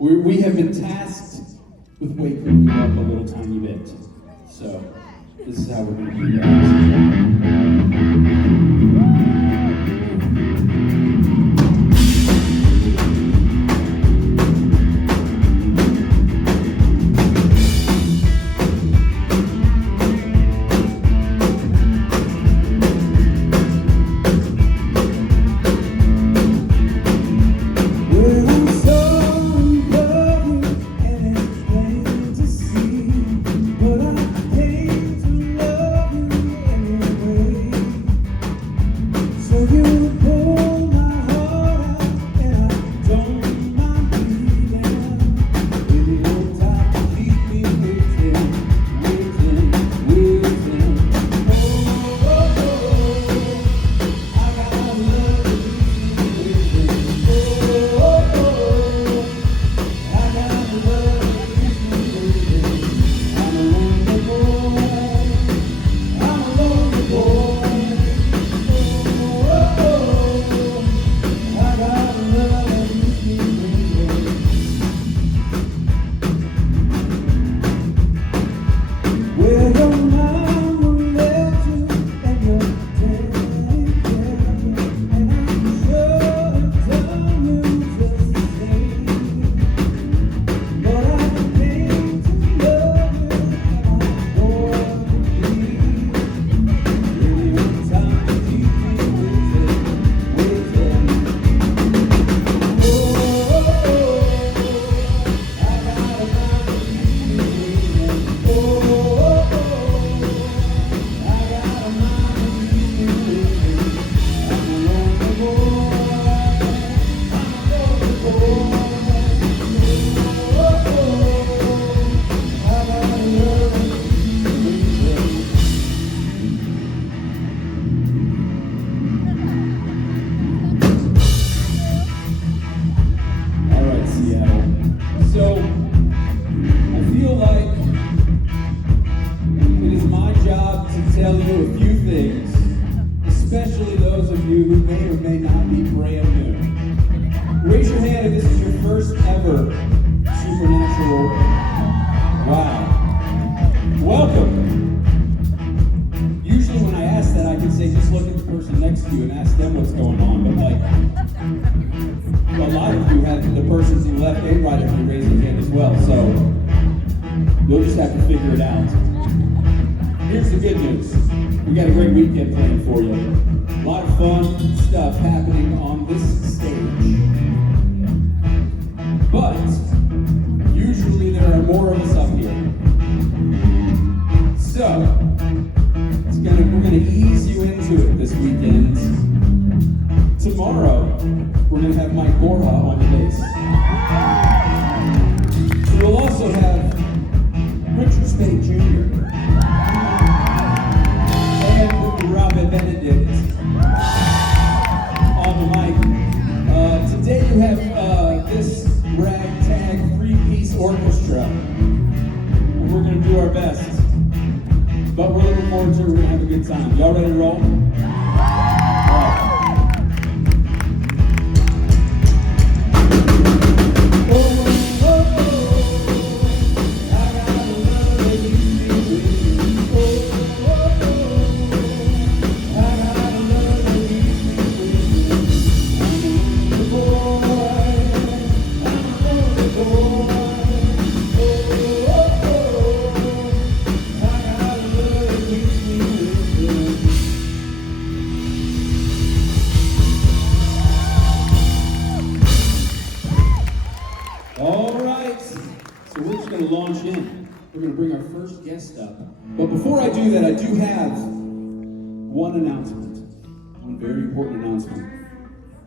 And we have been tasked with waking you up a little tiny bit. So this is how we're going to do that.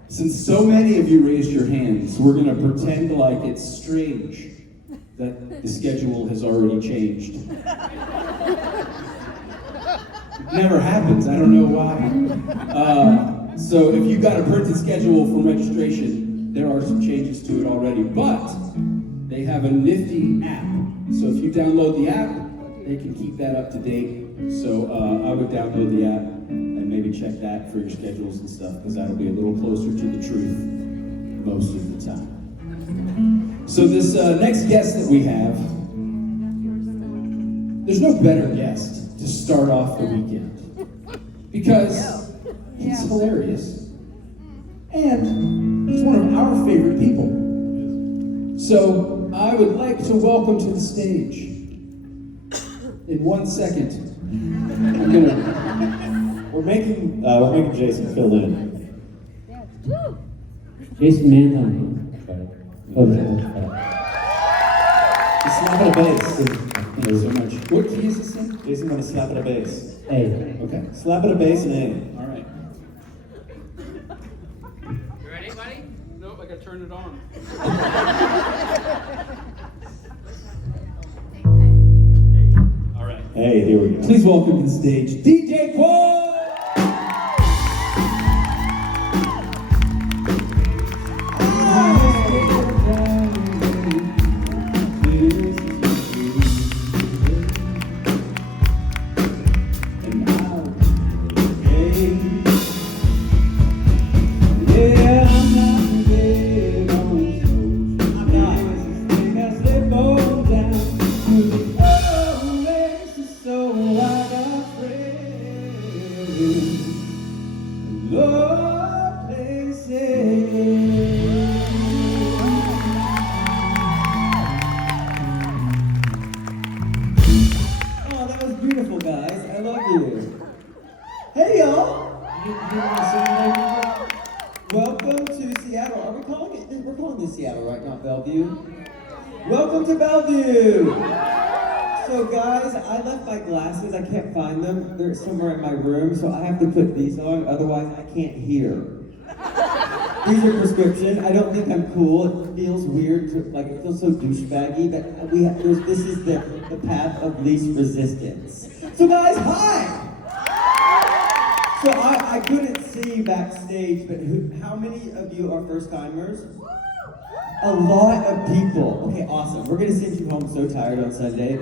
Since so many of you raised your hands, we're going to pretend like it's strange that the schedule has already changed. It never happens, I don't know why. So if you got a printed schedule from registration, there are some changes to it already, but they have a nifty app. So if you download the app, they can keep that up to date. So I would download the app and maybe check that for your schedules and stuff, because that'll be a little closer to the truth. most of the time. So this next guest that we have, there's no better guest to start off the weekend because he's hilarious and he's one of our favorite people. So I would like to welcome to the stage, in 1 second, We're making Jason fill in. Jason Manton. Slap at a bass. Thank you so much. What key is this in? Jason gonna slap at a bass. A. Okay. Slap at a bass and A. All right. You ready, buddy? Nope, I gotta turn it on. All right. Hey, here we go. Please welcome to the stage, DJ Qualls! Oh, that was beautiful, guys. I love you. Hey, y'all. Welcome to Seattle. Are we calling it? We're calling this Seattle, right? Not Bellevue. Welcome to Bellevue. So, guys, I left my glasses. I can't find them. They're somewhere in my room, so I have to put these on. Otherwise, I can't hear. These are prescription. I don't think I'm cool. It feels weird, it feels so douchebaggy, but this is the path of least resistance. So guys, hi! So I couldn't see backstage, but how many of you are first timers? A lot of people. Okay, awesome. We're gonna send you home so tired on Sunday.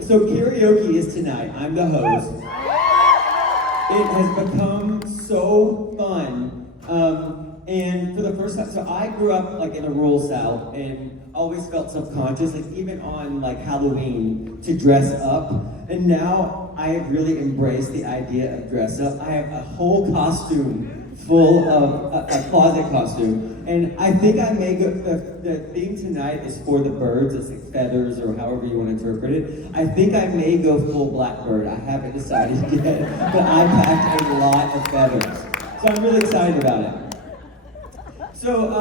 So karaoke is tonight. I'm the host. It has become so fun. And for the first time, so I grew up in the rural South and always felt self-conscious, even on Halloween, to dress up. And now I have really embraced the idea of dress up. I have a whole costume full of a closet costume. And I think I may go, the theme tonight is for the birds, it's like feathers or however you want to interpret it. I think I may go full blackbird. I haven't decided yet, but I packed a lot of feathers. So I'm really excited about it. So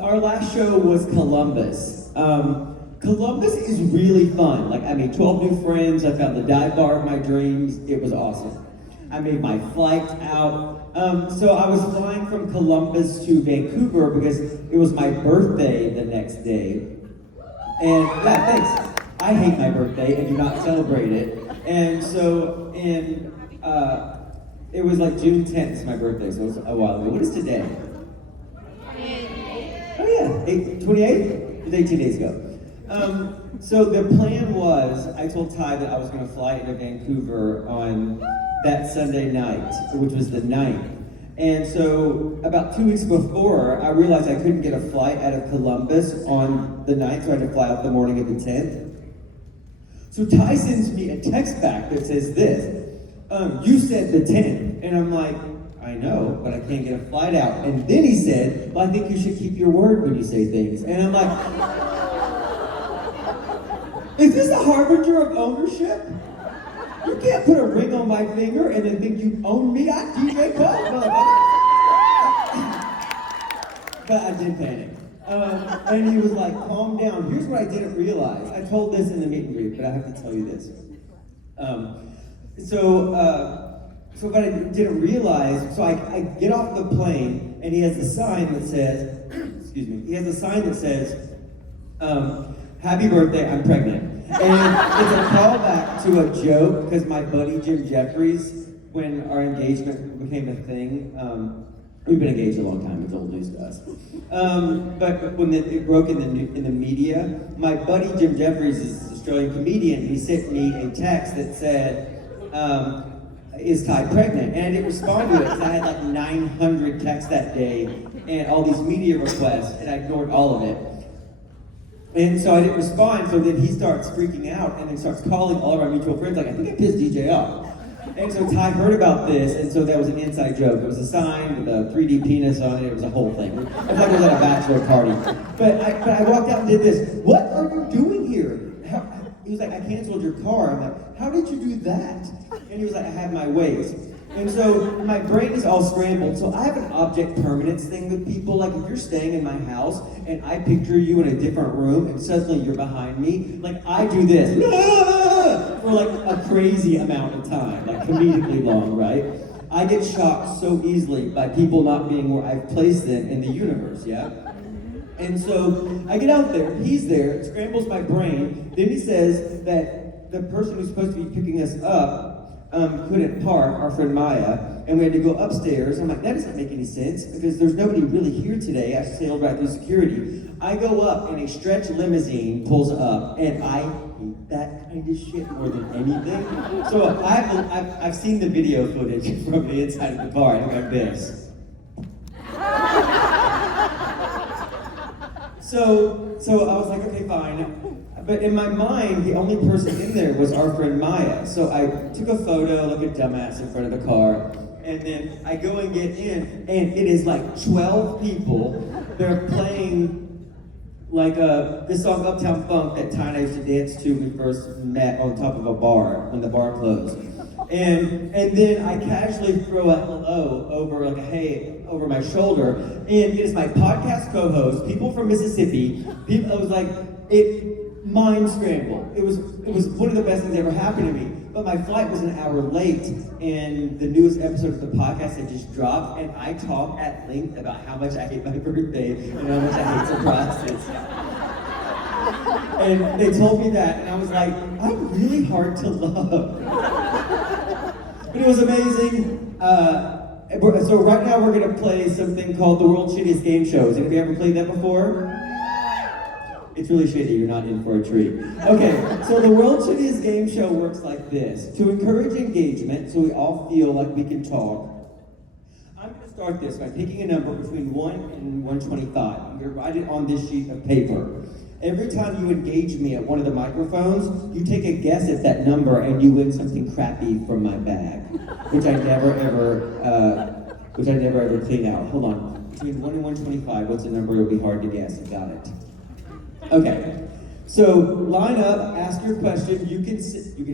our last show was Columbus. Columbus is really fun. 12 new friends. I found the dive bar of my dreams. It was awesome. I made my flight out. So I was flying from Columbus to Vancouver because it was my birthday the next day. And yeah, thanks. I hate my birthday and do not celebrate it. And so it was June 10th is my birthday, so it was a while ago. What is today? Oh yeah, 28th? It was 18 days ago. So the plan was, I told Ty that I was going to fly into Vancouver on that Sunday night, which was the 9th. And so about 2 weeks before, I realized I couldn't get a flight out of Columbus on the 9th, so I had to fly out the morning of the 10th. So Ty sends me a text back that says this, you said the 10th. And I'm like, I know, but I can't get a flight out. And then he said, well, I think you should keep your word when you say things. And I'm like, is this a harbinger of ownership? You can't put a ring on my finger and then think you own me. I DJ Qualls, motherfucker. But I did panic. And he was like, calm down. Here's what I didn't realize. I told this in the meet and greet, but I have to tell you this. So what I didn't realize, so I get off the plane and he has a sign that says, excuse me, he has a sign that says, happy birthday, I'm pregnant. And it's a callback to a joke, because my buddy Jim Jeffries, when our engagement became a thing, we've been engaged a long time, it's old news to us. But when it broke in the media, my buddy Jim Jeffries is an Australian comedian. He sent me a text that said, is Ty pregnant? And I didn't respond to it because I had 900 texts that day and all these media requests, and I ignored all of it. And so I didn't respond, so then he starts freaking out and then starts calling all of our mutual friends, like, I think I pissed DJ off. And so Ty heard about this, and so that was an inside joke. It was a sign with a 3D penis on it. It was a whole thing. It was like it was at a bachelor party. But I walked out and did this. What are you doing here? He was like, I canceled your car. I'm like, how did you do that? And he was like, I had my ways. And so my brain is all scrambled. So I have an object permanence thing with people. Like if you're staying in my house and I picture you in a different room and suddenly you're behind me, like I do this for like a crazy amount of time, like comedically long, right? I get shocked so easily by people not being where I've placed them in the universe, yeah? And so I get out there, he's there, it scrambles my brain. Then he says that the person who's supposed to be picking us up couldn't park, our friend Maya, and we had to go upstairs. I'm like, that doesn't make any sense because there's nobody really here today. I sailed right through security. I go up and a stretch limousine pulls up, and I hate that kind of shit more than anything. So I've seen the video footage from the inside of the car, and I'm like this. So I was like, okay, fine. But in my mind, the only person in there was our friend Maya. So I took a photo like a dumbass in front of the car, and then I go and get in, and it is like 12 people. They're playing like this song Uptown Funk that Ty and I used to dance to when we first met on top of a bar when the bar closed. And then I casually throw a hello over like a hey over my shoulder, and it is my podcast co-host, people from Mississippi. People, I was like, mind scramble. It was one of the best things that ever happened to me. But my flight was an hour late, and the newest episode of the podcast had just dropped, and I talk at length about how much I hate my birthday and how much I hate surprises. And they told me that, and I was like, I'm really hard to love. But it was amazing. So right now we're gonna play something called the World's Shittiest Game Shows. Have you ever played that before? It's really shitty, you're not in for a treat. Okay, so the World's Shittiest Game Show works like this. To encourage engagement, so we all feel like we can talk, I'm gonna start this by picking a number between 1 and 125. I'm gonna write it on this sheet of paper. Every time you engage me at one of the microphones, you take a guess at that number and you win something crappy from my bag, which I never ever clean out. Hold on, between 1 and 125, what's a number it'll be hard to guess? I got it. Okay, so line up, ask your question. You can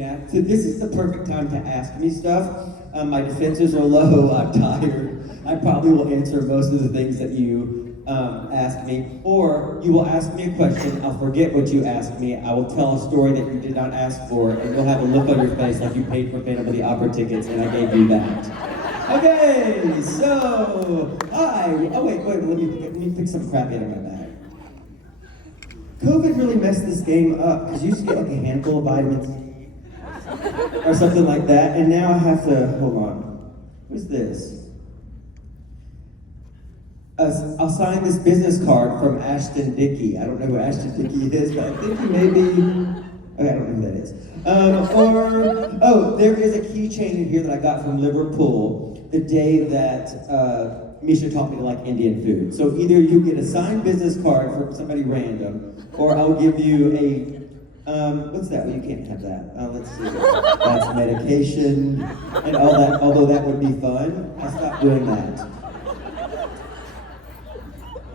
ask. So this is the perfect time to ask me stuff. My defenses are low. I'm tired. I probably will answer most of the things that you ask me, or you will ask me a question. I'll forget what you asked me. I will tell a story that you did not ask for, and you'll have a look on your face like you paid for Phantom of the Opera tickets, and I gave you that. Okay, so hi. Oh wait. Let me pick some crap out of my bag. COVID really messed this game up, because you used to get like a handful of vitamin C or something like that, and now I have to, hold on, what's this? I'll sign this business card from Ashton Dickey. I don't know who Ashton Dickey is, but I think he may be, okay, I don't know who that is. There is a keychain in here that I got from Liverpool the day that Misha taught me to like Indian food. So either you get a signed business card from somebody random, or I'll give you a, what's that? Well, you can't have that. Let's see. That's medication and all that, although that would be fun. I stopped doing that.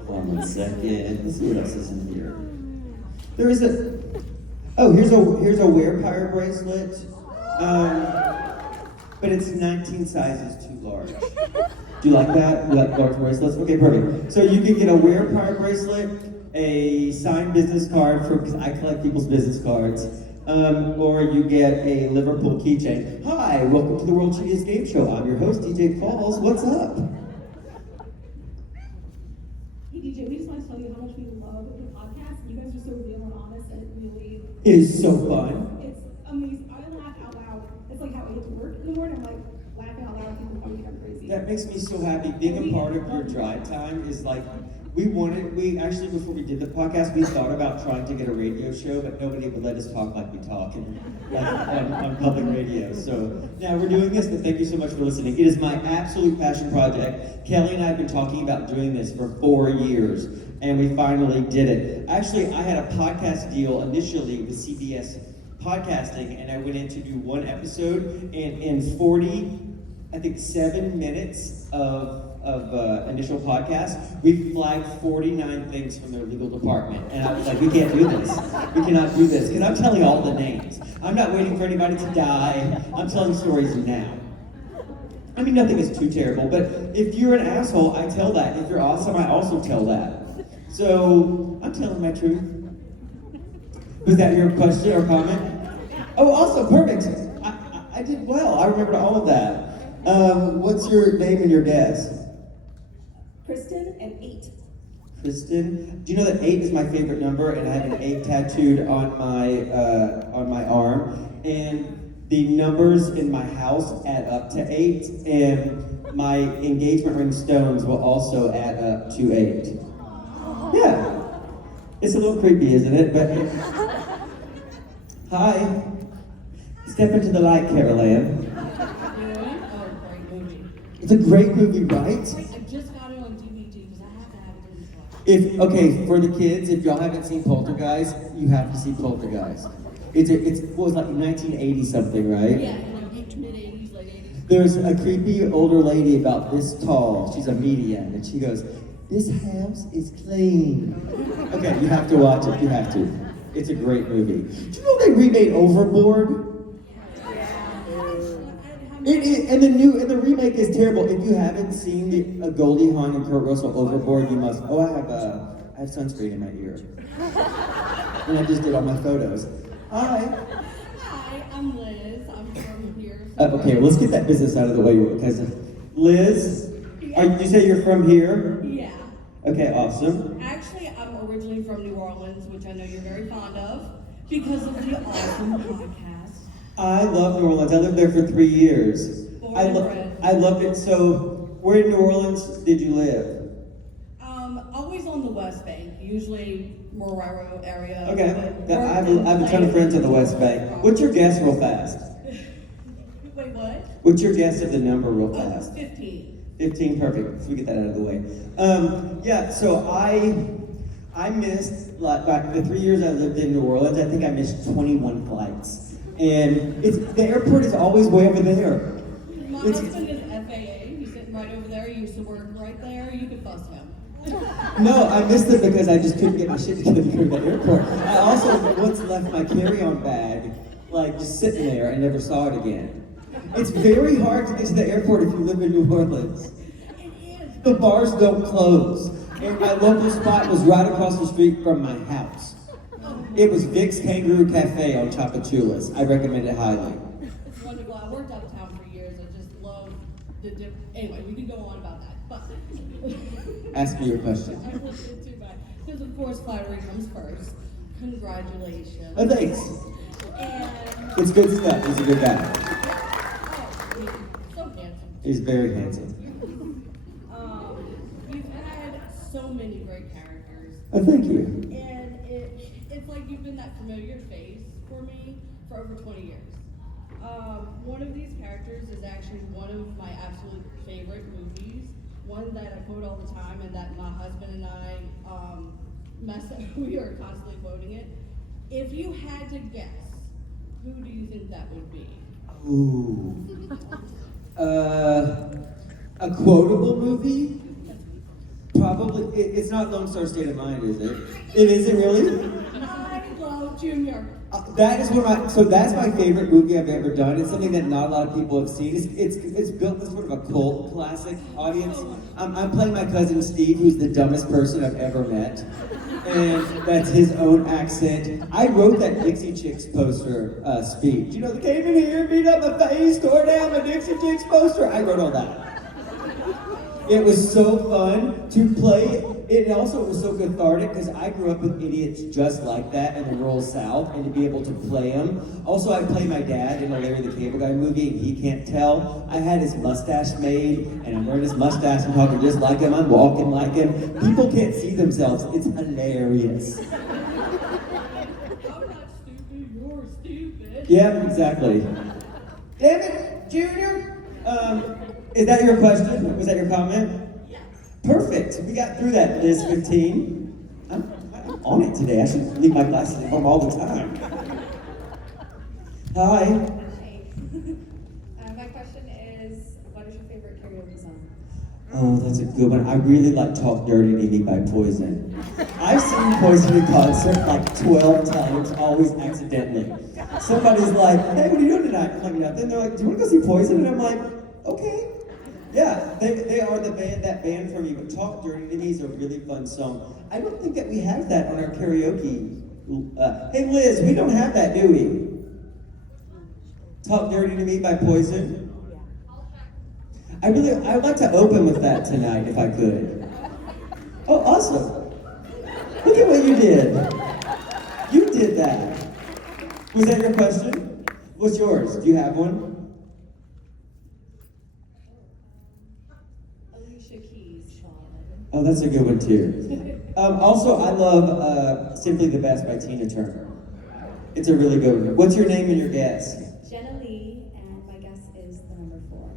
Hold on 1 second. Let's see what else is in here. There is here's a wear pirate bracelet. But it's 19 sizes too large. Do you like that? You like large bracelets? Okay, perfect. So you can get a wear pirate bracelet, a signed business card because I collect people's business cards, or you get a Liverpool keychain. Hi, welcome to the World's Shittiest Game Show. I'm your host, DJ Qualls. What's up? Hey DJ, we just want to tell you how much we love the podcast. You guys are so real and honest, and it really is so fun. It's amazing. I laugh out loud. It's like how I get to work in the morning. I'm like laughing out loud. People probably think I'm crazy. That makes me so happy. Being a part of your drive time is like We actually, before we did the podcast, we thought about trying to get a radio show, but nobody would let us talk like we talk on public radio. So now we're doing this, but thank you so much for listening. It is my absolute passion project. Kelly and I have been talking about doing this for 4 years, and we finally did it. Actually, I had a podcast deal initially with CBS Podcasting, and I went in to do one episode, and in 7 minutes of initial podcast, we flagged 49 things from their legal department. And I was like, we can't do this. We cannot do this. Because I'm telling all the names. I'm not waiting for anybody to die. I'm telling stories now. I mean, nothing is too terrible, but if you're an asshole, I tell that. If you're awesome, I also tell that. So, I'm telling my truth. Was that your question or comment? Oh, awesome, perfect. I did well. I remembered all of that. What's your name and your guess? Kristen and 8. Kristen, do you know that 8 is my favorite number, and I have an 8 tattooed on my arm, and the numbers in my house add up to 8, and my engagement ring stones will also add up to 8. Yeah, it's a little creepy, isn't it? But hi, step into the light, Carol Ann. Great movie. It's a great movie, right? I just got it on DVD because I have to have it in the For the kids, if y'all haven't seen Poltergeist, you have to see Poltergeist. It's what was like 1980 something, right? Yeah, like mid-80s, late 80s. There's a creepy older lady about this tall. She's a medium, and she goes, "This house is clean." Okay, you have to watch it. You have to. It's a great movie. Do you know they remade Overboard? And the remake is terrible. If you haven't seen the Goldie Hawn and Kurt Russell Overboard, you must. Oh, I have sunscreen in my ear, and I just did all my photos. Hi. Hi, I'm Liz. I'm from here. Okay, well, let's get that business out of the way, because Liz, you say you're from here? Yeah. Okay, awesome. Actually, I'm originally from New Orleans, which I know you're very fond of, because of the awesome podcast. I love New Orleans. I lived there for 3 years. Born and bred. I loved it. So, where in New Orleans did you live? Always on the West Bank, usually Morero area. Okay, but I have a ton of friends on the West Bank. What's your guess, real fast? Wait, what? What's your guess of the number, real Oh, fast? 15. 15, perfect. So we get that out of the way. Yeah, so I missed, like, the 3 years I lived in New Orleans, I think I missed 21 flights. And the airport is always way over there. My husband is FAA. He's sitting right over there. He used to work right there. You could bust him. No, I missed it because I just couldn't get my shit together here at the airport. I also once left my carry-on bag, like, just sitting there and never saw it again. It's very hard to get to the airport if you live in New Orleans. It is. The bars don't close. And my local spot was right across the street from my house. It was Vic's Kangaroo Cafe on Chapachulas. I recommend it highly. It's wonderful. I worked out of town for years. I just love anyway, we could go on about that. But Ask me your question. I won't get too bad. Because of course flattery comes first. Congratulations. Oh, thanks. And It's good stuff. He's a good guy. so handsome. He's very handsome. You've had so many great characters. Oh, thank you. And it's like you've been that familiar face for me for over 20 years. One of these characters is actually one of my absolute favorite movies, one that I quote all the time and that my husband and I we are constantly quoting it. If you had to guess, who do you think that would be? Ooh. A quotable movie? Probably. It's not Lone Star State of Mind, is it? It isn't really? I love Junior. That is that's my favorite movie I've ever done. It's something that not a lot of people have seen. It's built as sort of a cult classic audience. I'm playing my cousin Steve, who's the dumbest person I've ever met. And that's his own accent. I wrote that Dixie Chicks poster speech. You know, they came in here, beat up my face, tore down my Dixie Chicks poster. I wrote all that. It was so fun to play it also was so cathartic because I grew up with idiots just like that in the rural South, and to be able to play them. Also, I play my dad in a Larry the Cable Guy movie, and he can't tell. I had his mustache made, and I'm wearing his mustache, I'm talking just like him, I'm walking like him. People can't see themselves. It's hilarious. I'm not stupid, you're stupid. Yeah, exactly. Damn it, Junior! Is that your question? Was that your comment? Yeah. Perfect. We got through that, Liz 15. I'm on it today. I should leave my glasses at home all the time. Hi. Hi. My question is, what is your favorite karaoke song? Oh, that's a good one. I really like Talk Dirty to Me by Poison. I've seen Poison in concert like 12 times, always accidentally. Somebody's like, hey, what are you doing tonight? I'm like, nothing. They're like, do you want to go see Poison? And I'm like, okay. Yeah, they are that band for me, but Talk Dirty to Me is a really fun song. I don't think that we have that on our karaoke. Hey Liz, we don't have that, do we? Talk Dirty to Me by Poison? I'd like to open with that tonight if I could. Oh, awesome. Look at what you did. You did that. Was that your question? What's yours? Do you have one? Alicia Keys. Oh, that's a good one too. Also, I love Simply the Best by Tina Turner. It's a really good one. What's your name and your guess? Jenna Lee, and my guess is the number 4.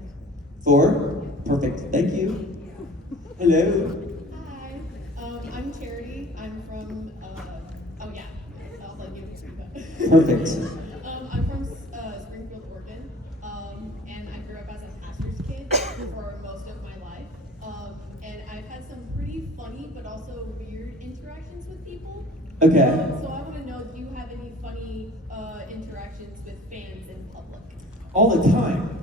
4? Perfect. Thank you. Hello. Hi, I'm Charity. I'm from, oh yeah, I'll let you speak up. Perfect. I'm from Springfield, Oregon, and I grew up as a pastor's kid for most of my life. And I've had some pretty funny but also weird interactions with people. Okay. So I want to know, do you have any funny interactions with fans in public? All the time.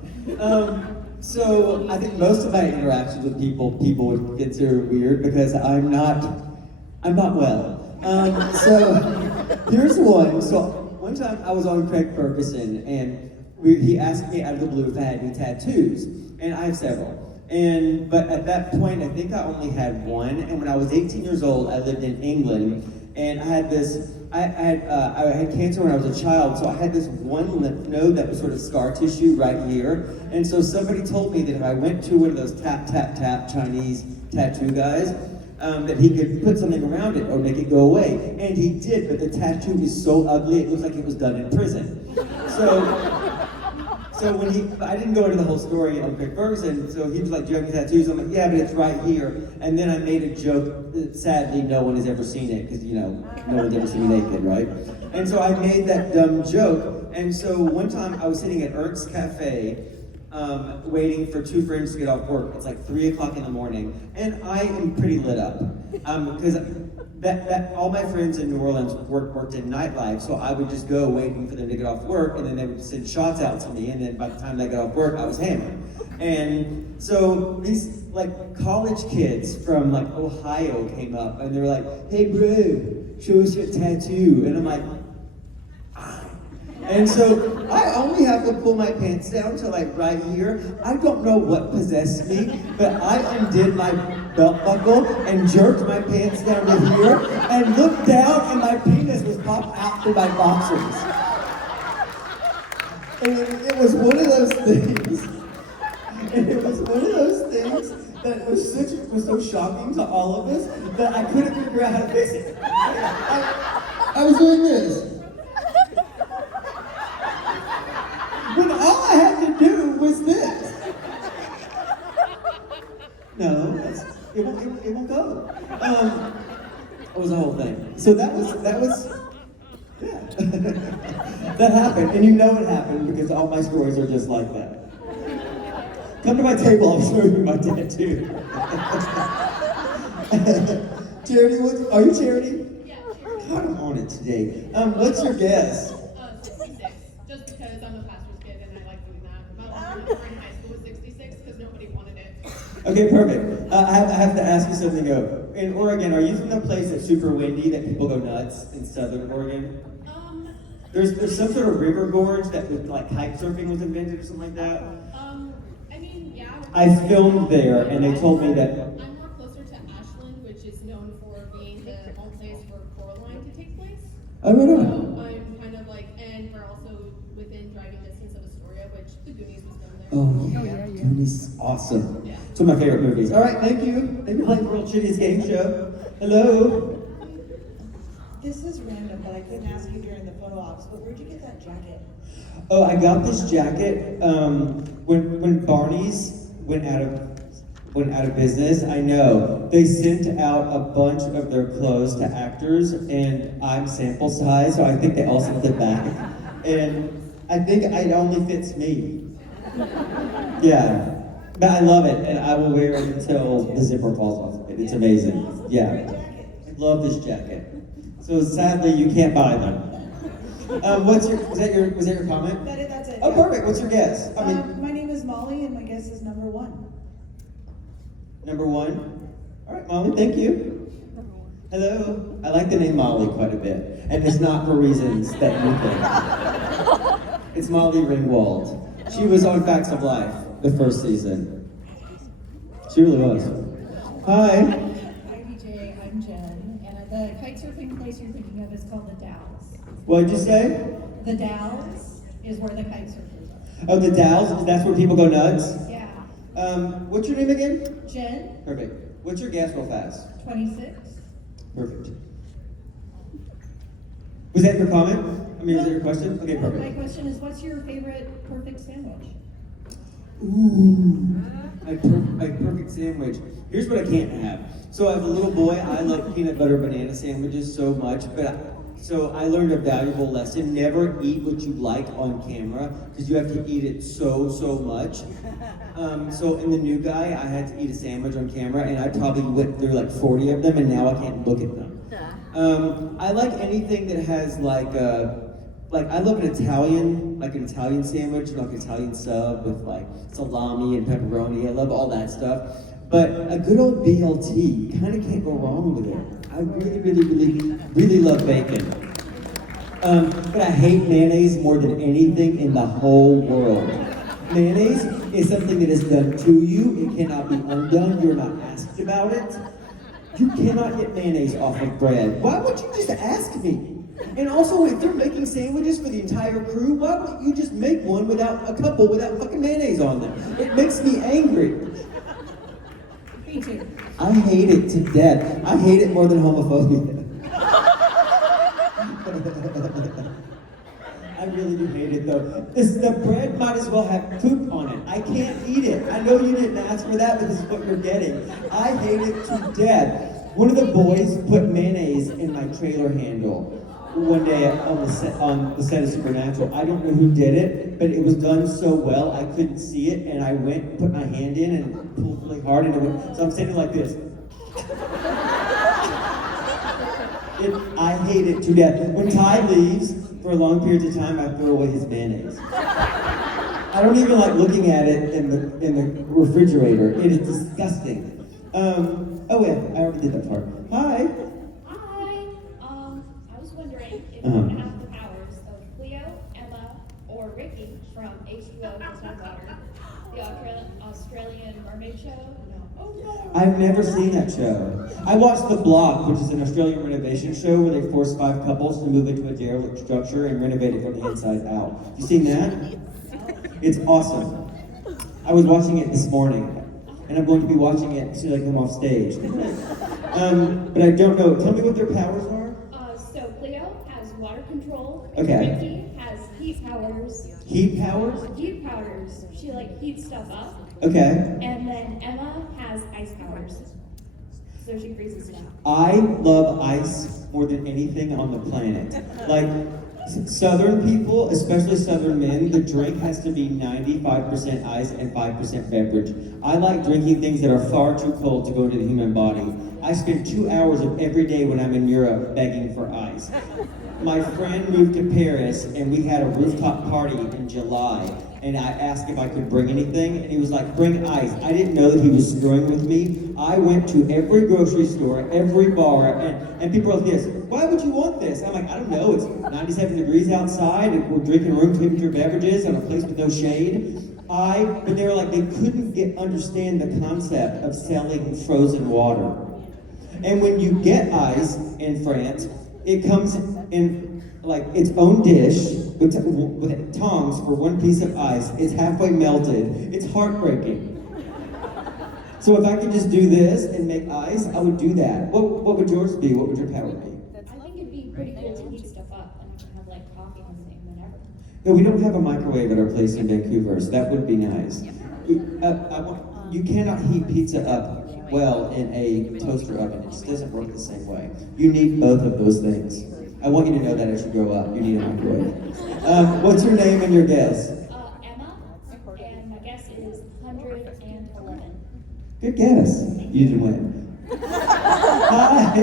So I think most of my interactions with people would consider weird because I'm not well. So here's one. So one time I was on Craig Ferguson, and he asked me out of the blue if I had any tattoos, and I have several. But at that point, I think I only had one. And when I was 18 years old, I lived in England, and I had this. I had cancer when I was a child, so I had this one lymph node that was sort of scar tissue right here. And so somebody told me that if I went to one of those tap, tap, tap Chinese tattoo guys, that he could put something around it or make it go away. And he did, but the tattoo is so ugly, it looks like it was done in prison. So when I didn't go into the whole story of Craig Ferguson, so he was like, do you have any tattoos? I'm like, yeah, but it's right here. And then I made a joke that sadly no one has ever seen it, because no one's ever seen me naked, right? And so I made that dumb joke. And so one time I was sitting at Eric's Cafe, waiting for 2 friends to get off work. It's like 3 o'clock in the morning, and I am pretty lit up. Because that all my friends in New Orleans worked in nightlife, so I would just go waiting for them to get off work, and then they would send shots out to me, and then by the time they got off work, I was hammered. And so these like college kids from like Ohio came up, and they were like, "Hey bro, show us your tattoo," and I'm like, and so I only have to pull my pants down to like right here. I don't know what possessed me, but I undid my belt buckle and jerked my pants down to here and looked down, and my penis was popped out through my boxers. And it was one of those things. And it was one of those things that was so shocking to all of us that I couldn't figure out how to fix it. I was doing this. When all I had to do was this. No, it won't go. It was the whole thing. So that was, yeah. That happened, and you know it happened because all my stories are just like that. Come to my table, I'll show you my tattoo. Charity, are you Charity? Yeah, sure. God, I'm on it today. What's your guess? 66, just because I'm a pastor's kid and I like doing that. My older number in high school was 66 because nobody wanted it. Okay, perfect. I have to ask you something though. In Oregon, are you from the place that's super windy that people go nuts in southern Oregon? There's some sort of river gorge that with like kite surfing was invented or something like that. I mean, yeah. I filmed there, and they told me that. I'm more closer to Ashland, which is known Oh, right on. So I'm kind of like, and we're also within driving distance of Astoria, which the Goonies was filmed there. Oh, yeah. Goonies is awesome. Yeah. It's one of my favorite movies. All right, thank you. Thank you for playing the World Shittiest Game Show. Hello. This is random, but I couldn't ask you during the photo ops, but where'd you get that jacket? Oh, I got this jacket when Barney's went out of business. I know they sent out a bunch of their clothes to actors, and I'm sample size, so I think they all sent it back. And I think it only fits me. Yeah, but I love it, and I will wear it until the zipper falls off. It's amazing. Yeah, I love this jacket. So sadly, you can't buy them. Was that your comment? That's it. Oh, yeah. perfect. What's your guess? I mean, My name is Molly, and my guess is number 1. number 1. All right, Molly. Thank you. Hello. I like the name Molly quite a bit, and it's not for reasons that you think. It's Molly Ringwald. She was on Facts of Life the first season. She really was. Hi. Hi, DJ. I'm Jen, and the kite surfing place you're thinking of is called the Dalles. What did you say? The Dalles is where the kite surfers are. Oh, the Dalles. That's where people go nuts. Yeah. What's your name again? Jen, Perfect. What's your guess, real fast? 26. Perfect. Was that your comment? I mean, was that your question? Okay, My perfect. question is, what's your favorite perfect sandwich? Ooh, my perfect sandwich. Here's what I can't have. So as a little boy, I love peanut butter banana sandwiches so much, so I learned a valuable lesson. Never eat what you like on camera, because you have to eat it so much. So in The New Guy, I had to eat a sandwich on camera, and I probably went through like 40 of them, and now I can't look at them. I like anything that has like I love an Italian sandwich, like Italian sub with like salami and pepperoni. I love all that stuff. But a good old BLT, you kind of can't go wrong with it. I really love bacon. But I hate mayonnaise more than anything in the whole world. Mayonnaise is something that is done to you. It cannot be undone. You're not asked about it. You cannot get mayonnaise off of bread. Why would you just ask me? And also, if you're making sandwiches for the entire crew, why don't you just make one without fucking mayonnaise on them? It makes me angry. Me too. I hate it to death. I hate it more than homophobia. I really do hate it though. The bread might as well have poop on it. I can't eat it. I know you didn't ask for that, but this is what you're getting. I hate it to death. One of the boys put mayonnaise in my trailer handle one day on the set of Supernatural. I don't know who did it, but it was done so well I couldn't see it, and I went and put my hand in and pulled really hard, and it went. So I'm standing like this. I hate it to death. When Ty leaves for long periods of time, I throw away his mayonnaise. I don't even like looking at it in the refrigerator. It is disgusting. Oh yeah, I already did that part. Hi. Hi. I was wondering if Uh-huh. you have the powers of Cleo, Emma, or Ricky from H2O, That's My Daughter, the Australian mermaid show. No. Oh no. I've never seen that show. I watched The Block, which is an Australian renovation show where they force 5 couples to move into a derelict structure and renovate it from the inside out. You seen that? It's awesome. I was watching it this morning, and I'm going to be watching it as soon as I come off stage. But I don't know. Tell me what their powers are. So Cleo has water control. Okay. Ricky has heat powers. Heat powers? Heat powers. She like heats stuff up. Okay. And then Emma has ice powers. So she freezes stuff. I love ice more than anything on the planet. Like, Southern people, especially Southern men, the drink has to be 95% ice and 5% beverage. I like drinking things that are far too cold to go into the human body. I spend 2 hours of every day when I'm in Europe begging for ice. My friend moved to Paris, and we had a rooftop party in July, and I asked if I could bring anything, and he was like, bring ice. I didn't know that he was screwing with me. I went to every grocery store, every bar, and people are like this, why would you want this? I'm like, I don't know, it's 97 degrees outside, and we're drinking room temperature beverages on a place with no shade. But they were like, they couldn't understand the concept of selling frozen water. And when you get ice in France, it comes in like its own dish with tongs for one piece of ice. It's halfway melted. It's heartbreaking. So if I could just do this and make ice, I would do that. What would yours be? What would your power be? I think it'd be pretty cool to heat stuff up and I can have like coffee and thing whenever. No, we don't have a microwave at our place in Vancouver, so that would be nice. You cannot heat pizza up well in a toaster oven. It just doesn't work the same way. You need both of those things. I want you to know that as you grow up, you need a microwave. What's your name and your guess? Emma, and my guess is 111. Good guess. You didn't win. Hi.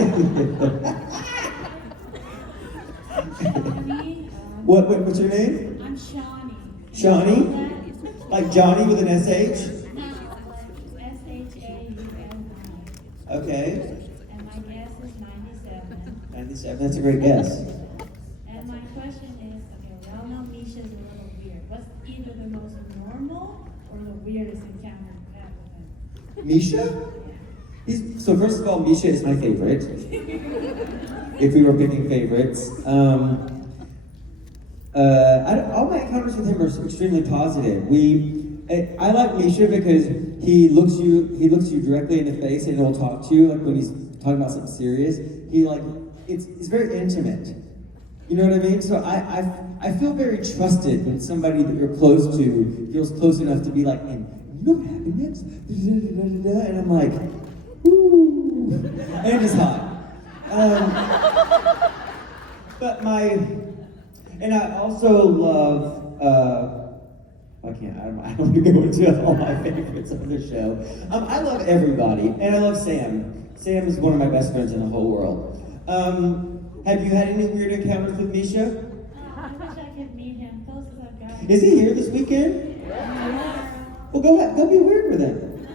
What's your name? I'm Shawnee. Shawnee? Like Johnny with an SH? S-H-A-U-N-I. Okay. And my guess is 97. 97, that's a great guess. And my question is, okay, we all know Misha's a little weird. What's either the most normal or the weirdest encounter you've had with him? Misha? So first of all, Misha is my favorite. If we were picking favorites. All my encounters with him are extremely positive. I like Misha because he looks you directly in the face and he'll talk to you like when he's talking about something serious. It's very intimate. You know what I mean? So I feel very trusted when somebody that you're close to feels close enough to be like, and you know what happened next? And I'm like, ooh, and it's hot. And I also love, I don't want to go into all my favorites on the show. I love everybody, and I love Sam. Sam is one of my best friends in the whole world. Have you had any weird encounters with Misha? I wish I could meet him, close as I've got. Is he here this weekend? Well, go be weird with him.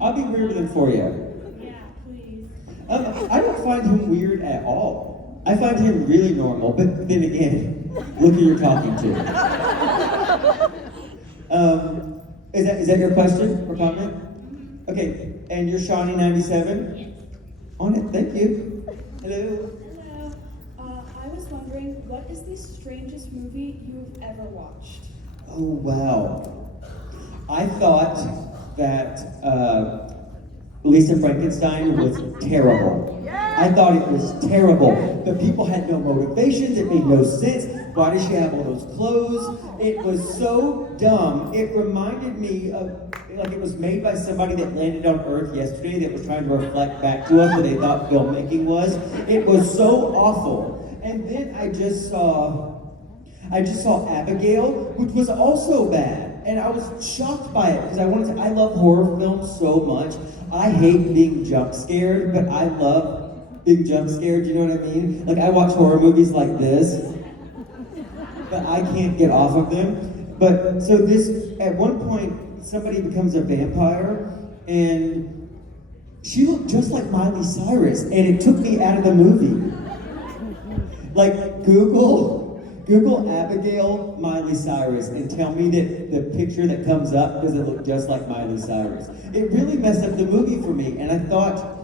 I'll be weird with him for you. Yeah, please. I don't find him weird at all. I find him really normal, but then again, look who you're talking to. Is that your question or comment? Okay, and you're Shawnee 97? Yes. On it, thank you. Hello. Hello. I was wondering, what is the strangest movie you've ever watched? Oh, wow. I thought that Lisa Frankenstein was terrible. I thought it was terrible. The people had no motivations. It made no sense. Why did she have all those clothes? It was so dumb. It reminded me of, like it was made by somebody that landed on Earth yesterday that was trying to reflect back to us what they thought filmmaking was. It was so awful. And then I just saw Abigail, which was also bad. And I was shocked by it because I love horror films so much. I hate being jump scared, but I love being jump scared, you know what I mean? Like I watch horror movies like this, but I can't get off of them. But so at one point, somebody becomes a vampire, and she looked just like Miley Cyrus, and it took me out of the movie. Like Google Abigail Miley Cyrus and tell me that the picture that comes up doesn't look just like Miley Cyrus. It really messed up the movie for me, and I thought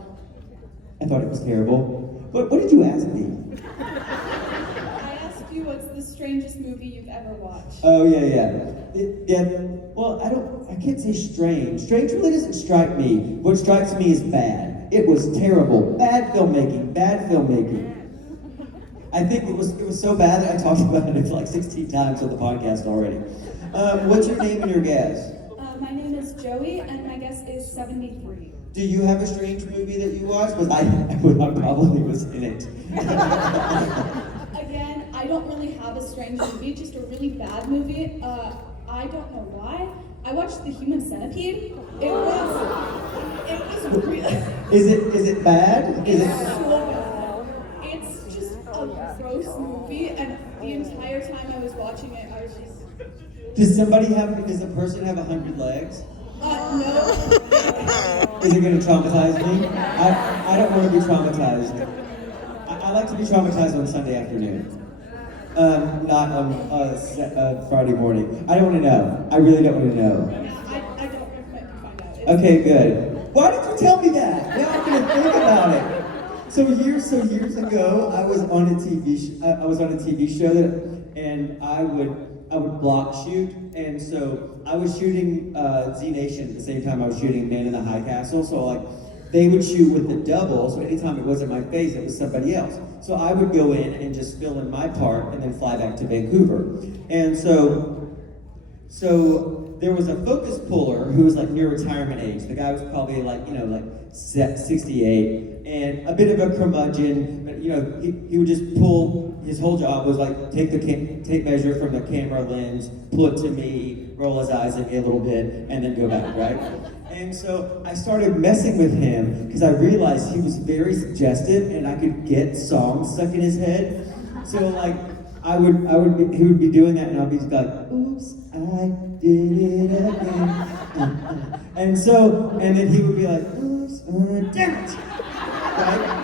it was terrible. But what did you ask me? I asked you what's the strangest movie you've ever watched. Oh yeah. Well, I can't say strange. Strange really doesn't strike me. What strikes me is bad. It was terrible. Bad filmmaking. I think it was so bad that I talked about it like 16 times on the podcast already. What's your name and your guess? My name is Joey, and my guess is 73. Do you have a strange movie that you watched? Because I probably was in it. Again, I don't really have a strange movie, just a really bad movie. I don't know why. I watched The Human Centipede. It was real. Is it bad? It's so bad. It's just a gross movie, and the entire time I was watching it, I was just... Does a person have 100 legs? No. Is it going to traumatize me? I don't want to be traumatized. I like to be traumatized on Sunday afternoon. Not on Friday morning. I don't want to know. I really don't want to know. I don't recommend you find out. Okay, good. Why did you tell me that? Now I'm going to think about it. So years ago, I was on a TV show and I would block shoot, and so I was shooting Z Nation at the same time I was shooting Man in the High Castle. So like they would shoot with the double, so anytime it wasn't my face, it was somebody else. So I would go in and just fill in my part and then fly back to Vancouver. And so there was a focus puller who was like near retirement age. The guy was probably like 68 and a bit of a curmudgeon, but he would just pull. His whole job was like take the tape measure from the camera lens, pull it to me, roll his eyes at me a little bit, and then go back, right? And so I started messing with him because I realized he was very suggestive and I could get songs stuck in his head. So like he would be doing that and I'd be just like, oops, I did it again. And then he would be like, oops, damn it, right?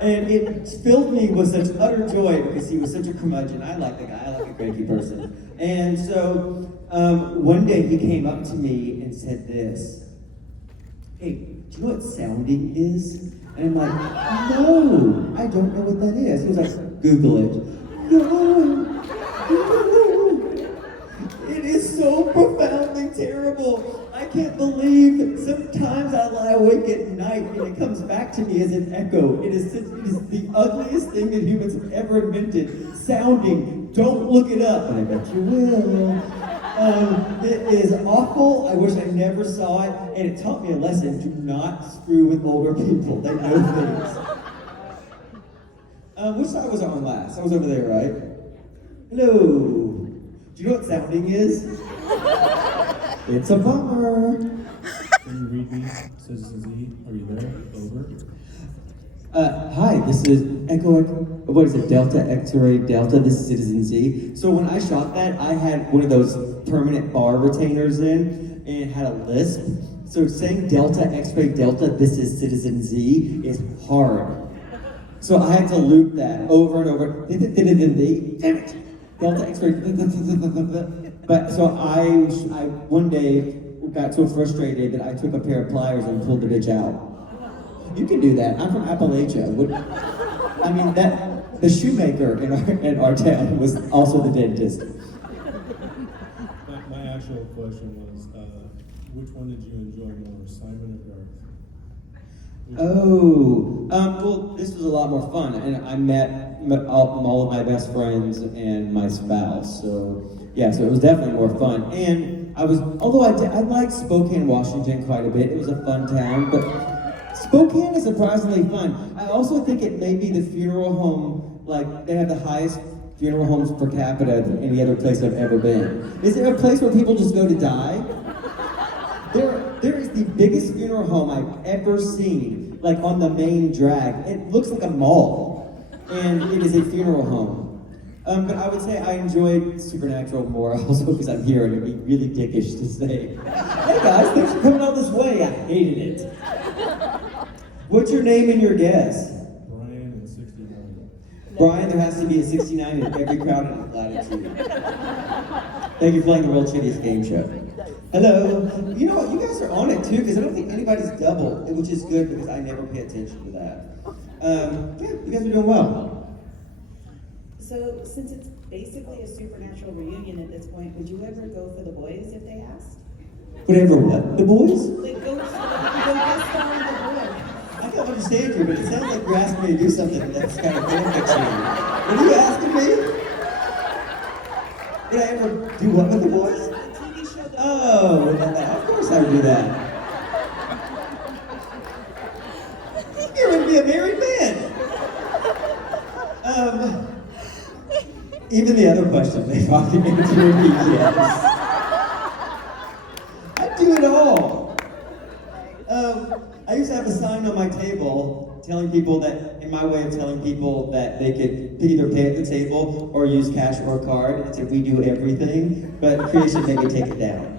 And it filled me with such utter joy because he was such a curmudgeon. I like the guy, I like a cranky person. And so one day he came up to me and said this, hey, do you know what sounding is? And I'm like, no, I don't know what that is. He was like, Google it. No. It is so profoundly terrible. I can't believe sometimes I lie awake at night and it comes back to me as an echo. It is the ugliest thing that humans have ever invented. Sounding. Don't look it up, and I bet you will. It is awful. I wish I never saw it, and it taught me a lesson. Do not screw with older people. They know things. Which side was I on last? I was over there, right? Hello. Do you know what sounding is? It's a bummer. Can you read me, Citizen Z? Are you there? Over. Hi, this is what is it, Delta X-Ray Delta, this is Citizen Z. So when I shot that, I had one of those permanent bar retainers in, and it had a lisp. So saying Delta X-Ray Delta, this is Citizen Z, is hard. So I had to loop that over and over. Damn it! Delta X-Ray. But so I one day got so frustrated that I took a pair of pliers and pulled the bitch out. You can do that. I'm from Appalachia. The shoemaker in our town was also the dentist. My actual question was, which one did you enjoy more, Simon or Garth? Well, this was a lot more fun, and I met all of my best friends and my spouse. So yeah, so it was definitely more fun. And I liked Spokane, Washington quite a bit. It was a fun town, but Spokane is surprisingly fun. I also think it may be the funeral home, like they have the highest funeral homes per capita than any other place I've ever been. Is there a place where people just go to die? There is the biggest funeral home I've ever seen, like on the main drag. It looks like a mall, and it is a funeral home. But I would say I enjoyed Supernatural more also because I'm here and it'd be really dickish to say, hey guys, thanks for coming all this way. I hated it. What's your name and your guess? Brian and 69. Brian, there has to be a 69 in every crowd in Latitude. Thank you for playing the World Shittiest Game Show. Hello. You know what? You guys are on it too, because I don't think anybody's double, which is good because I never pay attention to that. Yeah, you guys are doing well. So, since it's basically a Supernatural reunion at this point, would you ever go for the boys if they asked? Whatever what? The boys? Like, go guest star The Boys. I don't understand you, but it sounds like you're asking me to do something that's kind of fan-fiction. Are you asking me? Did I ever do what with the boys? The TV show The Oh, of course I would do that. You're going to be a married man. Even the other question they talked me into yes. I do it all. I used to have a sign on my table telling people that, in my way of telling people that they could either pay at the table or use cash or card. It said, we do everything, but creation made me take it down.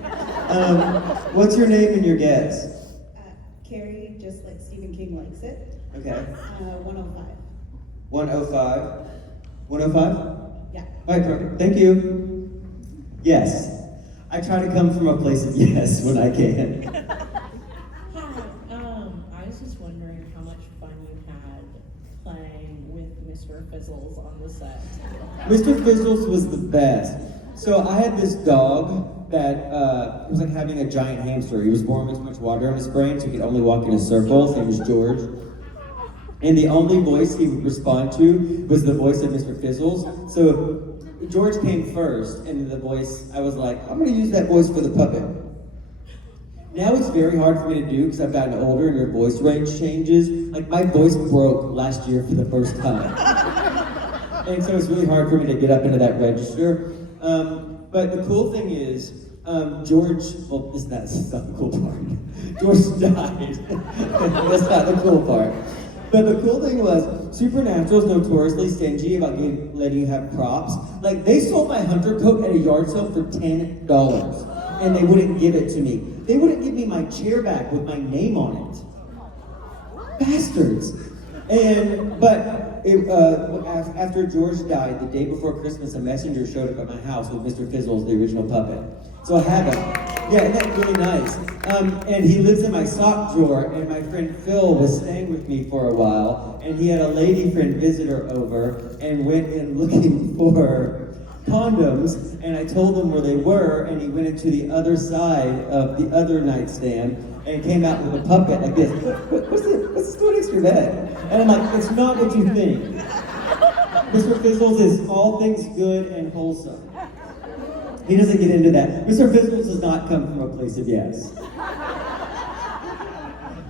What's your name and your guess? Carrie, just like Stephen King likes it. Okay. 105. 105. 105? Yeah. All right, perfect. Thank you. Yes. I try to come from a place of yes when I can. Hi, I was just wondering how much fun you had playing with Mr. Fizzles on the set? Mr. Fizzles was the best. So I had this dog that was like having a giant hamster. He was born with too much water in his brain, so he could only walk in a circle. His name was George. And the only voice he would respond to was the voice of Mr. Fizzles. So George came first, and the voice, I was like, I'm gonna use that voice for the puppet. Now it's very hard for me to do because I've gotten older and your voice range changes. Like my voice broke last year for the first time. And so it's really hard for me to get up into that register. But the cool thing is, George, well, that's not the cool part. George died. That's not the cool part. But the cool thing was, Supernatural's notoriously stingy about letting you have props. Like, they sold my hunter coat at a yard sale for $10, and they wouldn't give it to me. They wouldn't give me my chair back with my name on it. Bastards. But after George died, the day before Christmas, a messenger showed up at my house with Mr. Fizzles, the original puppet. So I have him. Yeah, isn't that really nice? And he lives in my sock drawer, and my friend Phil was staying with me for a while, and he had a lady friend visitor over, and went in looking for condoms, and I told him where they were, and he went into the other side of the other nightstand, and came out with a puppet like this. What's this going next to your bed? And I'm like, it's not what you think. Mr. Fizzles is all things good and wholesome. He doesn't get into that. Mr. Fizzles does not come from a place of yes.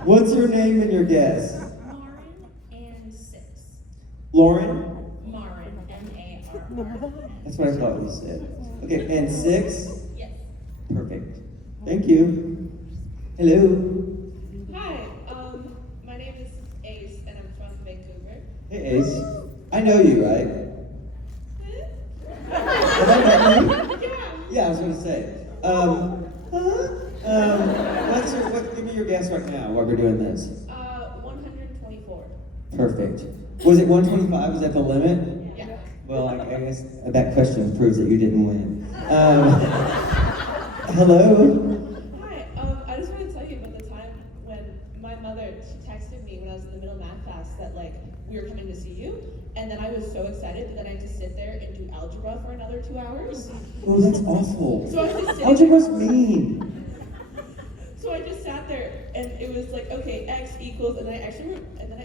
What's your name and your guess? Marin and 6. Lauren? Marin, M-A-R. That's what I thought you said. Okay, and 6? Yes. Perfect. Thank you. Hello. Hi, my name is Ace, and I'm from Vancouver. Hey Ace. I know you, right? Have I met you? Yeah, I was gonna say. Give me your guess right now while we're doing this. 124. Perfect. Was it 125? Was that the limit? Yeah. Well, I guess that question proves that you didn't win. Hello? Hi, I just wanted to tell you about the time when my mother, she texted me when I was in the middle of math class that like, we were coming to see you, and then I was so excited that then I had to sit there and do algebra for another 2 hours. Oh, that's awful. So I was just sitting Algebra's mean. So I just sat there, and it was like, okay, x equals, and then I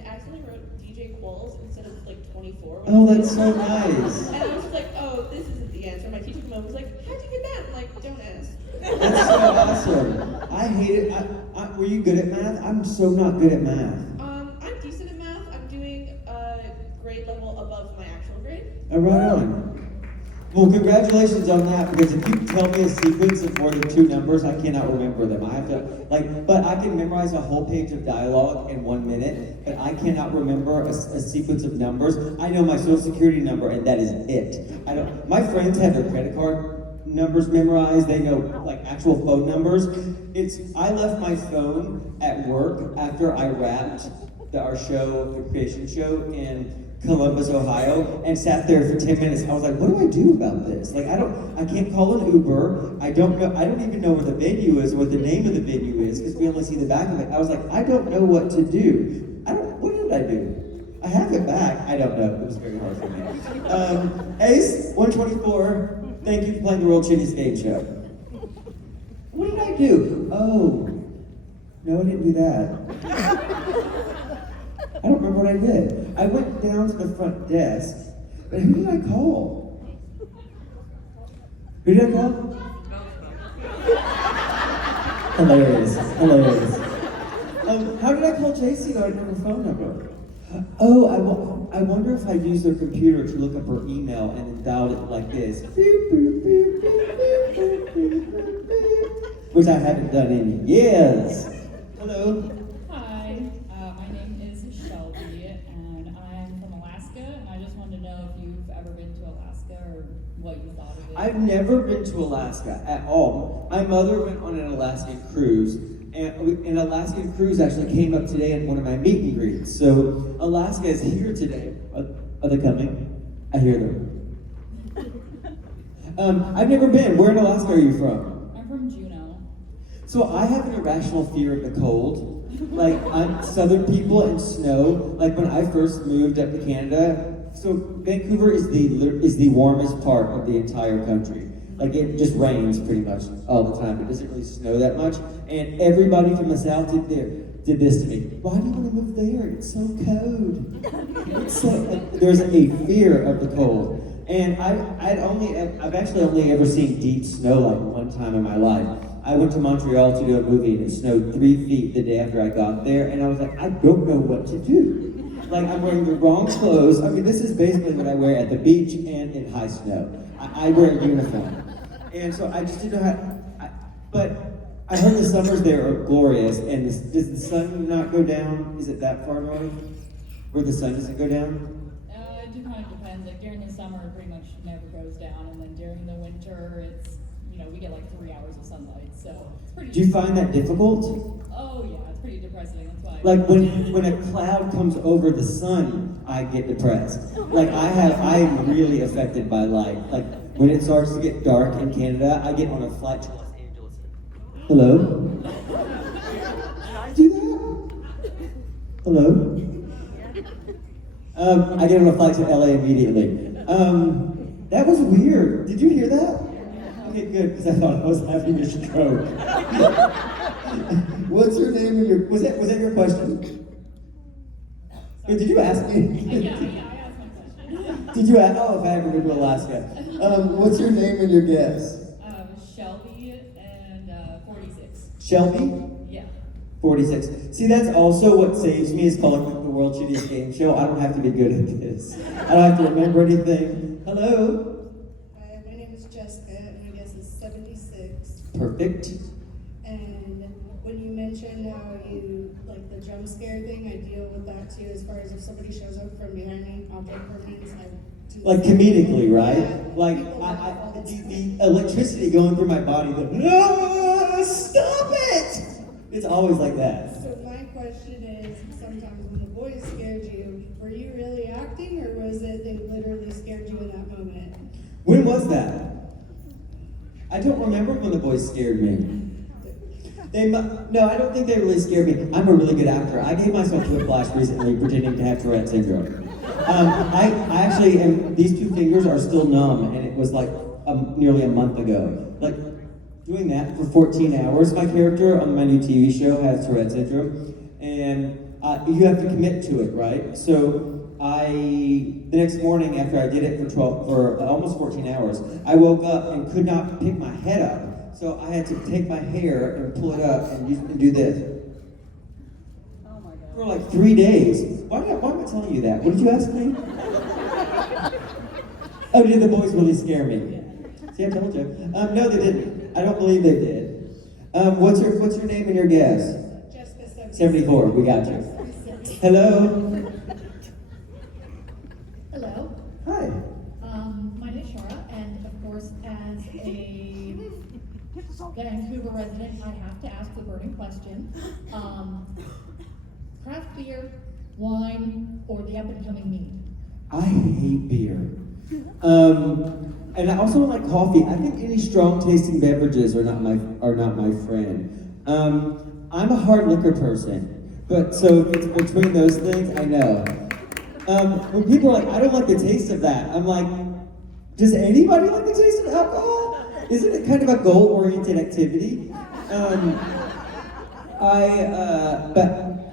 actually wrote DJ Qualls instead of like 24. Oh, that's so nice. And I was just like, oh, this isn't the answer. My teacher came over and was like, how'd you get that? I'm like, don't ask. That's so awesome. I hate it. Were you good at math? I'm so not good at math. I'm decent at math. I'm doing a grade level above my actual grade. Right on. Well, congratulations on that, because if you tell me a sequence of more than 2 numbers, I cannot remember them. I have to, but I can memorize a whole page of dialogue in 1 minute, but I cannot remember a sequence of numbers. I know my social security number, and that is it. My friends have their credit card numbers memorized. They know, like, actual phone numbers. I left my phone at work after I wrapped our show, the creation show, in Columbus, Ohio, and sat there for 10 minutes. I was like, what do I do about this? Like, I can't call an Uber. I don't even know where the venue is, or what the name of the venue is, because we only see the back of it. I was like, I don't know what to do. What did I do? I have it back. I don't know. It was very hard for me. Ace, 124, thank you for playing the World Chittiest Game Show. What did I do? Oh, no, I didn't do that. I don't remember what I did. I went down to the front desk, but who did I call? Who did I call? Hilarious. How did I call JC though? I didn't have her phone number. Oh, I wonder if I used their computer to look up her email and then dialed it like this. Which I haven't done in years. Hello. Hi, my name is Shelby, and I'm from Alaska, and I just wanted to know if you've ever been to Alaska or what you thought of it. I've never been to Alaska at all. My mother went on an Alaskan cruise, and an Alaskan cruise actually came up today at one of my meet and greets. So Alaska is here today. Are they coming? I hear them. I've never been. Where in Alaska are you from? I'm from Juneau. So I have an irrational fear of the cold. Like, I'm Southern people and snow. Like when I first moved up to Canada, so Vancouver is the warmest part of the entire country. Like it just rains pretty much all the time. It doesn't really snow that much. And everybody from the South did this to me. Why do you want to move there? It's so cold. It's so, there's a fear of the cold. And I've actually only ever seen deep snow like one time in my life. I went to Montreal to do a movie and it snowed 3 feet the day after I got there, and I was like, I don't know what to do. Like, I'm wearing the wrong clothes. I mean, this is basically what I wear at the beach and in high snow. I wear a uniform. And so I just didn't know how, but I heard the summers there are glorious, and does the sun not go down? Is it that far north? Where the sun doesn't go down? It just kind of depends. Like during the summer, it pretty much never goes down, and then during the winter, it's, you know, we get like 3 hours of sunlight, so it's pretty. Do you find that difficult? Oh yeah, it's pretty depressing. That's why. Like when a cloud comes over the sun, I get depressed. Like I am really affected by light. Like when it starts to get dark in Canada, I get on a flight to Los Angeles. Hello? Can I do that? Hello? I get on a flight to LA immediately. That was weird. Did you hear that? Okay, good, because I thought I was having a stroke. What's your name and your, was that your question? Wait, did you ask me? Yeah, I asked my question. Did you ask, if I ever been to Alaska. What's your name and your guess? Shelby and 46. Shelby? Yeah. 46. See, that's also what saves me is calling the World Shittiest Game Show. I don't have to be good at this. I don't have to remember anything. Hello? Hi, my name is Jessica, and my guess is 76. Perfect. And when you mentioned how you, like the jump scare thing, I deal with that too, as far as if somebody shows up from behind me, object permanence, I do Like the same comedically, thing. right? Yeah, Like, people laugh all the time. the electricity going through my body, stop it! It's always like that. So my question is, sometimes when the boys scared you, were you really acting, or was it they literally scared you in that moment? When was that? I don't remember when the boys scared me. No, I don't think they really scared me. I'm a really good actor. I gave myself whiplash recently pretending to have Tourette syndrome. I actually am, these two fingers are still numb, and it was like nearly a month ago. Like, doing that for 14 hours, my character on my new TV show has Tourette syndrome, and you have to commit to it, right? So the next morning after I did it for almost 14 hours, I woke up and could not pick my head up. So I had to take my hair and pull it up and do this. Oh my god. For like 3 days. Why am I telling you that? What did you ask me? Oh, did the boys really scare me? See, I told you. No, they didn't. I don't believe they did. What's your name and your guess? Jessica 74. We got you. Hello. Hello. Hi. My name is Shara, and of course, as a Vancouver resident, I have to ask the burning question. Craft beer, wine, or the up-and-coming meme? I hate beer. And I also don't like coffee. I think any strong tasting beverages are not my friend. I'm a hard liquor person, but so if it's between those things, I know. When people are like, I don't like the taste of that, I'm like, does anybody like the taste of alcohol? Isn't it kind of a goal-oriented activity? But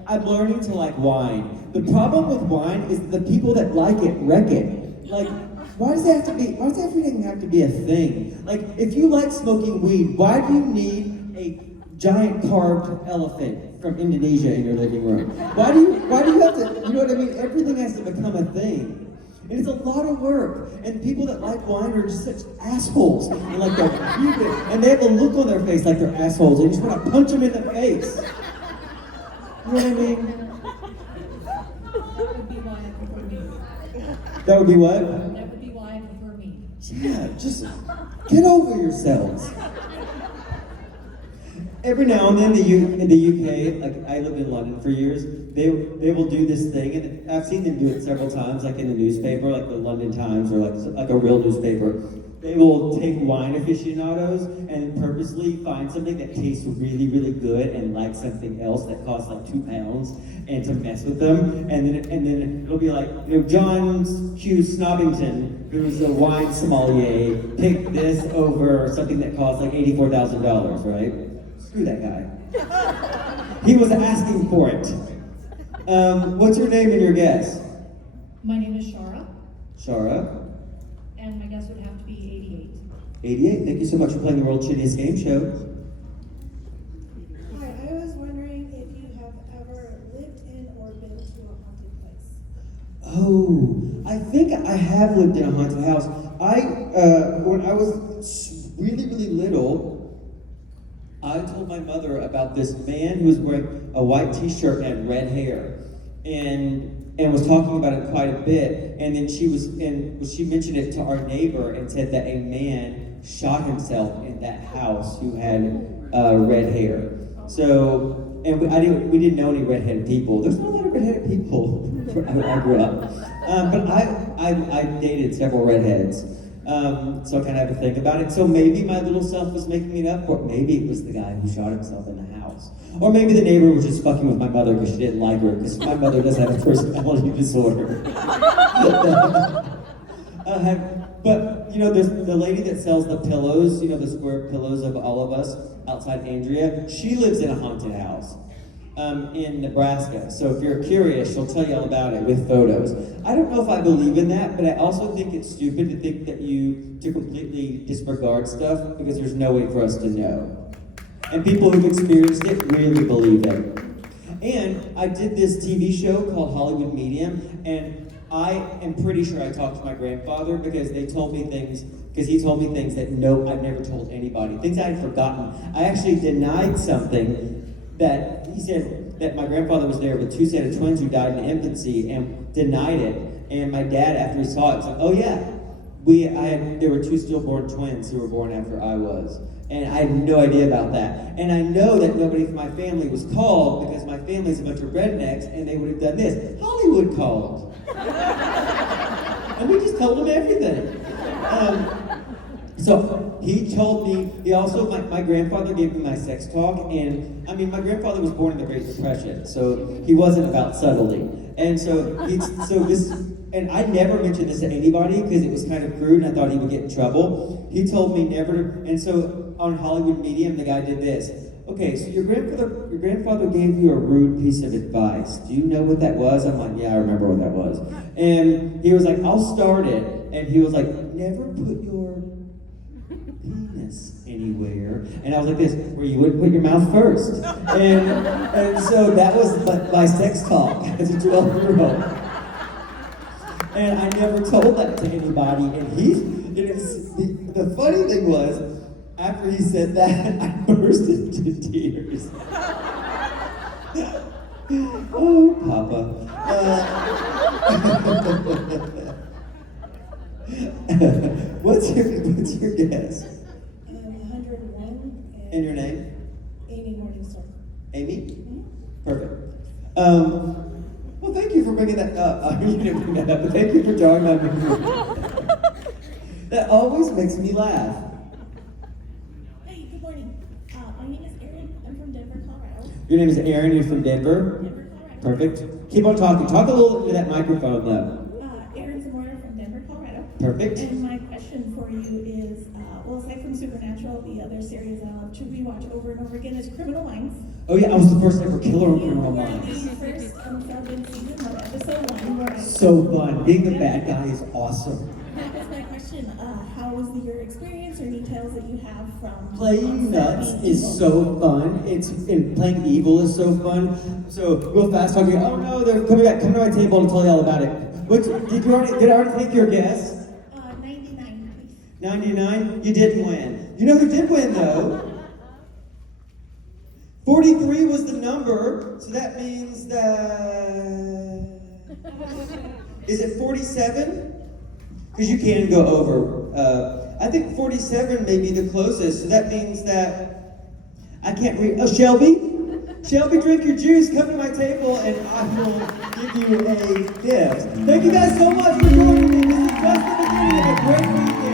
I'm learning to like wine. The problem with wine is that the people that like it wreck it. Like, why does everything have to be a thing? Like, if you like smoking weed, why do you need a giant carved elephant from Indonesia in your living room? Why do you have to, you know what I mean? Everything has to become a thing. And it's a lot of work. And people that like wine are just such assholes. And like and they have a look on their face like they're assholes. And you just want to punch them in the face. You know what I mean? That would be why I prefer me. That would be what? That would be why I prefer me. Yeah, just get over yourselves. Every now and then in the UK, like I lived in London for years, they will do this thing, and I've seen them do it several times, like in the newspaper, like the London Times or like a real newspaper. They will take wine aficionados and purposely find something that tastes really, really good and like something else that costs like 2 pounds and to mess with them. And then it'll be like, John Q. Snobbington, who's a wine sommelier, picked this over something that costs like $84,000, right? Screw that guy. He was asking for it. What's your name and your guess? My name is Shara, Shara. and my guess would have to be 88, thank you so much for playing the World Shittiest Game Show. Hi, I was wondering if you have ever lived in or been to a haunted place. Oh, I think I have lived in a haunted house. When I was really, really little, I told my mother about this man who was wearing a white t-shirt and red hair. And was talking about it quite a bit, and then she mentioned it to our neighbor and said that a man shot himself in that house who had red hair. So, and we didn't know any redheaded people. There's not a lot of redheaded people where I grew up, but I dated several redheads, so I kind of have to think about it. So maybe my little self was making it up, or maybe it was the guy who shot himself in the house. Or maybe the neighbor was just fucking with my mother because she didn't like her, because my mother does have a personality disorder. But, there's the lady that sells the pillows, the square pillows of all of us outside Andrea. She lives in a haunted house in Nebraska. So if you're curious, she'll tell you all about it with photos. I don't know if I believe in that, but I also think it's stupid to think that to completely disregard stuff because there's no way for us to know. And people who've experienced it really believe it. And I did this TV show called Hollywood Medium, and I am pretty sure I talked to my grandfather because he told me things that I've never told anybody, things I had forgotten. I actually denied something that he said that my grandfather was there with 2 sets of twins who died in infancy and denied it. And my dad, after he saw it, was like, oh yeah, there were 2 stillborn twins who were born after I was. And I had no idea about that. And I know that nobody from my family was called because my family's a bunch of rednecks and they would have done this. Hollywood called. And we just told them everything. So he told me, my grandfather gave me my sex talk, and my grandfather was born in the Great Depression, so he wasn't about subtlety. And and I never mentioned this to anybody because it was kind of crude and I thought he would get in trouble. He told me never to, and so on Hollywood Medium, the guy did this. Okay, so your grandfather gave you a rude piece of advice. Do you know what that was? I'm like, yeah, I remember what that was. And he was like, I'll start it. And he was like, never put your penis anywhere. And I was like this, where you wouldn't put your mouth first. And so that was my sex talk as a 12-year-old. And I never told that to anybody. And the funny thing was, after he said that, I burst into tears. Oh, Papa. What's your guess? 101. And your name? Amy Morningstar. Amy? Mm-hmm. Perfect. Well, thank you for bringing that up. You didn't bring that up, but thank you for drawing my memory. That always makes me laugh. Hey, good morning. My name is Erin. I'm from Denver, Colorado. Your name is Erin. You're from Denver? Denver, Colorado. Perfect. Keep on talking. Talk a little into that microphone, though. Erin Zamora from Denver, Colorado. Perfect. And my question for you is, aside from Supernatural, the other series I love to rewatch over and over again is Criminal Minds. Oh yeah, I was the first ever killer on Criminal You were Minds. the first season of episode 1 where So fun. Being the bad guy is awesome. That was my question. How was your experience or details that you have from Playing nuts is so fun. And playing evil is so fun. So real fast talking. Oh no, they're coming back. Come to my table and tell you all about it. Did I already take your guess? 99. 99. You didn't win. You know who did win though? 43 was the number. So that means that. Is it 47? Because you can go over. I think 47 may be the closest. So that means that I can't read. Oh, Shelby? Shelby, drink your juice. Come to my table and I will give you a gift. Thank you guys so much for joining me. This is just the beginning of a great weekend.